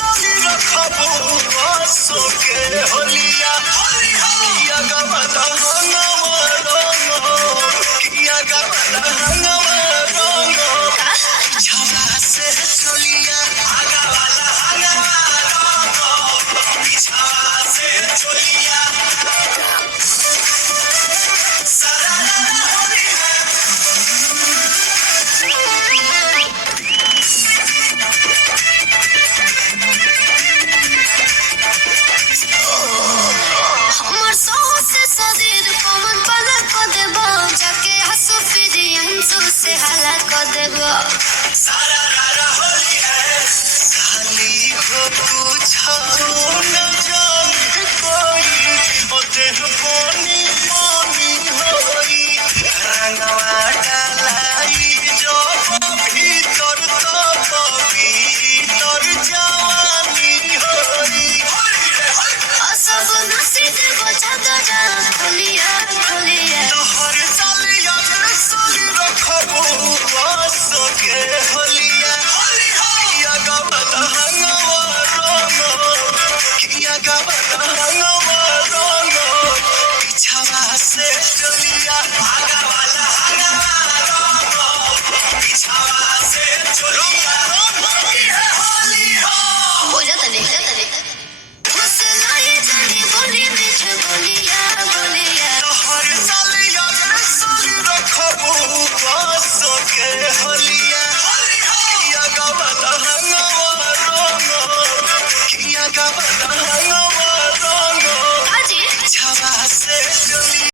साली रखबो आसो के होलिया किया गवला हंगवा रंगो किया गवला हंगवा रंगो छवा से चलिया गवला हंगवा रंगो छवा से चलिया सारा सारा रारा होली है साली को पूछो न जान कोई ओते पानी पानी होई रंगवा डालाई जो भीतर तो भीतर जवानी होई सब नसीब बचा दरा खोलिया खोलिया तो हर सालिया साली रखबो आसो के होलिया किया गवला हंगवा रंगो किया गवला हंगवा रंगो पिछवा से चलिया गवला हंगवा रंगो पिछवा से चलिया होली हो जाता नहीं फुसलाई जानी बोली बिच बोलिया बोलिया हर सालिया साली रखबो आसो के होलिया किया गवला हंगवा रंगो किया गवला